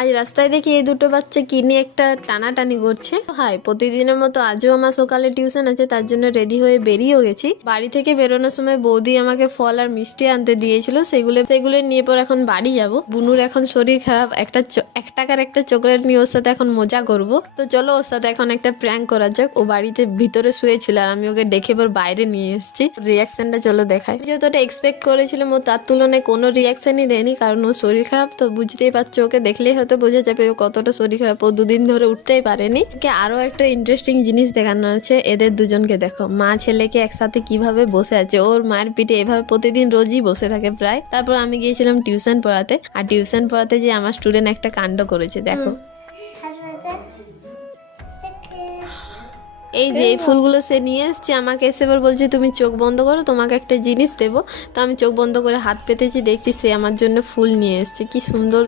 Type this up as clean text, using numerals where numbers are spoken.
আজ রাস্তায় দেখি এই দুটো বাচ্চা কি নিয়ে একটা টানাটানি করছে। হাই, প্রতিদিনের মতো আজও আমার সকালে টিউশন আছে, তার জন্য রেডি হয়ে বেরিয়েও গেছি। বাড়ি থেকে বেরোনোর সময় বৌদি আমাকে ফল আর মিষ্টি আনতে দিয়েছিল, সেগুলো নিয়ে পর এখন বাড়ি যাব। বুনুর এখন শরীর খারাপ, এক টাকার একটা চকলেট নিয়ে ওর সাথে এখন মজা করব। তো চলো ওর সাথে এখন একটা প্র্যাঙ্ক করা যাক। ও বাড়িতে ভিতরে শুয়েছিল আর আমি ওকে ডেকে পর বাইরে নিয়ে এসেছি। রিয়াকশনটা চলো দেখাই। যতটা এক্সপেক্ট করেছিলাম ও তার তুলনায় কোনো রিয়াকশনই দেয়নি, কারণ ও শরীর খারাপ তো বুঝতেই পারছো। ওকে দেখলেই হয়তো বোঝা যাবে ও কতটা শরীর খারাপ, ও দুদিন ধরে উঠতেই পারেনি। আরো একটা ইন্টারেস্টিং জিনিস দেখানো আছে, এদের দুজনকে দেখো, মা ছেলেকে একসাথে কিভাবে বসে আছে। ওর মায়ের পিঠে এভাবে প্রতিদিন রোজই বসে থাকে প্রায়। তারপর আমি গিয়েছিলাম টিউশন পড়াতে, আর টিউশন পড়াতে যে আমার স্টুডেন্ট একটা কাণ্ড করেছে দেখো। এই যে এই ফুলগুলো সে নিয়ে এসছে, আমাকে এসে এবার বলছে তুমি চোখ বন্ধ করো, তোমাকে একটা জিনিস দেবো। তো আমি চোখ বন্ধ করে হাত পেতেছি, দেখছি সে আমার জন্য ফুল নিয়ে এসছে। কি সুন্দর